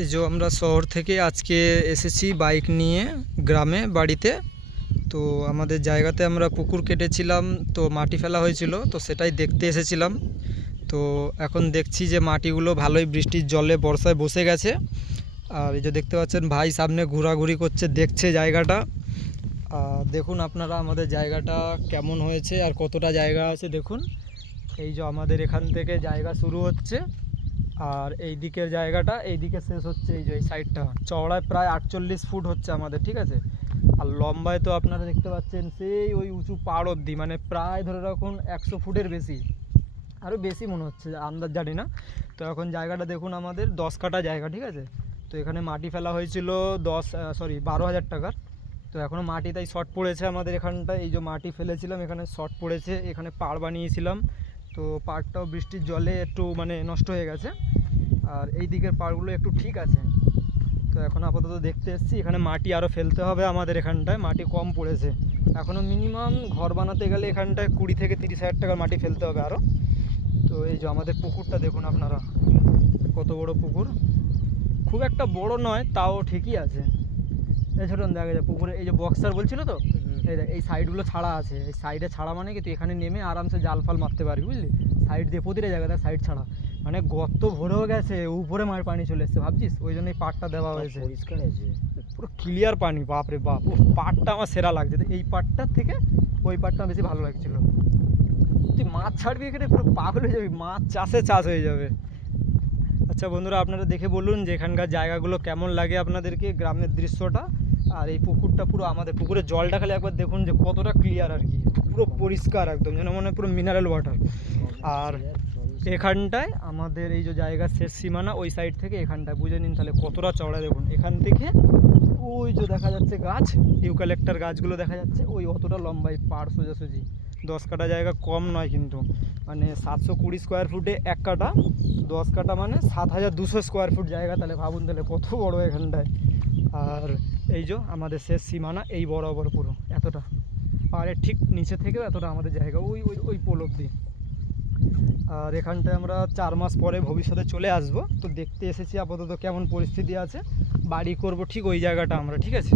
এই যে আমরা শহর থেকে আজকে এসেছি বাইক নিয়ে গ্রামে বাড়িতে। তো আমাদের জায়গাতে আমরা পুকুর কেটেছিলাম, তো মাটি ফেলা হয়েছিল, তো সেটাই দেখতে এসেছিলাম। তো এখন দেখছি যে মাটিগুলো ভালোই বৃষ্টির জলে বর্ষায় বসে গেছে। আর এই যে দেখতে পাচ্ছেন ভাই সামনে ঘোরাঘুরি করছে, দেখছে জায়গাটা। দেখুন আপনারা আমাদের জায়গাটা কেমন হয়েছে আর কতটা জায়গা আছে দেখুন। এই যে আমাদের এখান থেকে জায়গা শুরু হচ্ছে, আর এই দিকের জায়গাটা এই দিকে শেষ হচ্ছে। এই যে এই সাইডটা চওড়ায় প্রায় 48 ফুট হচ্ছে আমাদের, ঠিক আছে। আর লম্বায় তো আপনারা দেখতে পাচ্ছেন সেই ওই উঁচু পাড় অবধি, মানে প্রায় ধরে রাখুন 100 ফুটের বেশি, আরও বেশি মনে হচ্ছে, আন্দাজ জানি না। তো এখন জায়গাটা দেখুন আমাদের 10 কাঠা জায়গা, ঠিক আছে। তো এখানে মাটি ফেলা হয়েছিল 12,000 টাকার। তো এখনও মাটি তাই শর্ট পড়েছে আমাদের এখানটায়। এই যে মাটি ফেলেছিলাম এখানে শর্ট পড়েছে, এখানে পাড় বানিয়েছিলাম, তো পাড়টাও বৃষ্টির জলে একটু মানে নষ্ট হয়ে গেছে। আর এই দিকের পাড়গুলো একটু ঠিক আছে। তো এখন আপাতত দেখতে এসেছি, এখানে মাটি আরও ফেলতে হবে আমাদের এখানটায়, মাটি কম পড়েছে। এখনও মিনিমাম ঘর বানাতে গেলে এখানটায় 20 থেকে 30 হাজার টাকার মাটি ফেলতে হবে আরও। তো এই যে আমাদের পুকুরটা দেখুন আপনারা, কত বড় পুকুর। খুব একটা বড় নয়, তাও ঠিকই আছে। এই ছোটন দেখা যায় পুকুরে এই যে বক্সার বলছিল তো, এই সাইডগুলো ছাড়া আছে। এই সাইডে ছাড়া মানে কি তুই এখানে নেমে আরামসে জাল ফাল মারতে পারবি, বুঝলি। সাইড দিয়ে প্রতিটা জায়গাতে সাইড ছাড়া, মানে গর্ত ভরেও গেছে, উপরে মার পানি চলে এসছে ভাবছিস, ওই জন্য এই পাটটা দেওয়া হয়েছে। পরিষ্কার আছে, পুরো ক্লিয়ার পানি, বাপ রে বাপ। ও পাটটা আমার সেরা লাগছে, তো এই পাটটার থেকে ওই পাটটা বেশি ভালো লাগছিল। তুই মাছ ছাড়বি এখানে, পুরো পাগল হয়ে যাবি, মাছ চাষে চাষ হয়ে যাবে। আচ্ছা বন্ধুরা, আপনারা দেখে বলুন যে এখানকার জায়গাগুলো কেমন লাগে আপনাদেরকে, গ্রামের দৃশ্যটা। আর এই পুকুরটা পুরো আমাদের, পুকুরের জলটা খালি একবার দেখুন যে কতটা ক্লিয়ার আর কি, পুরো পরিষ্কার একদম, যেন মনে হয় পুরো মিনারেল ওয়াটার। আর এখানটায় আমাদের এই যে জায়গা শেষ সীমানা, ওই সাইড থেকে এখানটায় বুঝে নিন তাহলে কতটা চওড়া। দেখুন এখান থেকে ওই যে দেখা যাচ্ছে গাছ, ইউক্যালিপটাস গাছগুলো দেখা যাচ্ছে, ওই অতটা লম্বাই পাড় সোজাসুজি। 10 কাঠা জায়গা কম নয় কিন্তু, মানে 720 স্কোয়ার ফুটে 1 কাঠা, 10 কাঠা মানে 7,200 স্কোয়ার ফুট জায়গা। তাহলে ভাবুন তাহলে কত বড় এখানটায়। আর এই যে আমাদের শেষ সীমানা এই বরাবর পুরো এতটা, পাড়ের ঠিক নিচে থেকেও এতটা আমাদের জায়গা, ওই ওই ওই পোল অবধি। আর এখানটায় আমরা 4 মাস পরে ভবিষ্যতে চলে আসব, তো দেখতে এসেছি আপাতত কেমন পরিস্থিতি আছে। বাড়ি করব ঠিক ওই জায়গাটা আমরা, ঠিক আছে।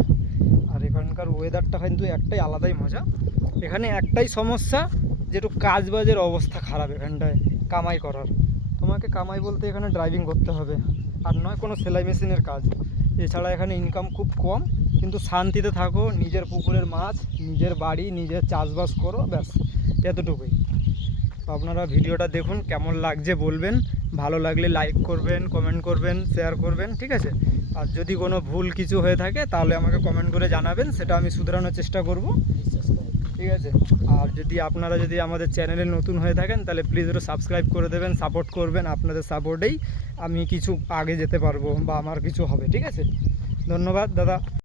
আর এখানকার ওয়েদারটা কিন্তু একটাই আলাদাই মজা। এখানে একটাই সমস্যা, যে একটু কাজবাজের অবস্থা খারাপ এখানটায় কামাই করার। তোমাকে কামাই বলতে এখানে ড্রাইভিং করতে হবে, আর নয় কোনো সেলাই মেশিনের কাজ। এছাড়া এখানে ইনকাম খুব কম, কিন্তু শান্তিতে থাকো, নিজের পুকুরের মাছ, নিজের বাড়ি, নিজের চাষবাস করো, ব্যাস এতটুকুই। তো আপনারা ভিডিওটা দেখুন, কেমন লাগছে বলবেন, ভালো লাগলে লাইক করবেন, কমেন্ট করবেন, শেয়ার করবেন, ঠিক আছে। আর যদি কোনো ভুল কিছু হয়ে থাকে তাহলে আমাকে কমেন্ট করে জানাবেন, সেটা আমি শুধরানোর চেষ্টা করব, ঠিক আছে। আর আপনারা যদি আমাদের চ্যানেলে নতুন হয়ে থাকেন তাহলে প্লিজ একটু সাবস্ক্রাইব করে দেবেন, সাপোর্ট করবেন। আপনাদের সাপোর্টেই আমি কিছু আগে যেতে পারবো বা আমার কিছু হবে, ঠিক আছে। ধন্যবাদ দাদা।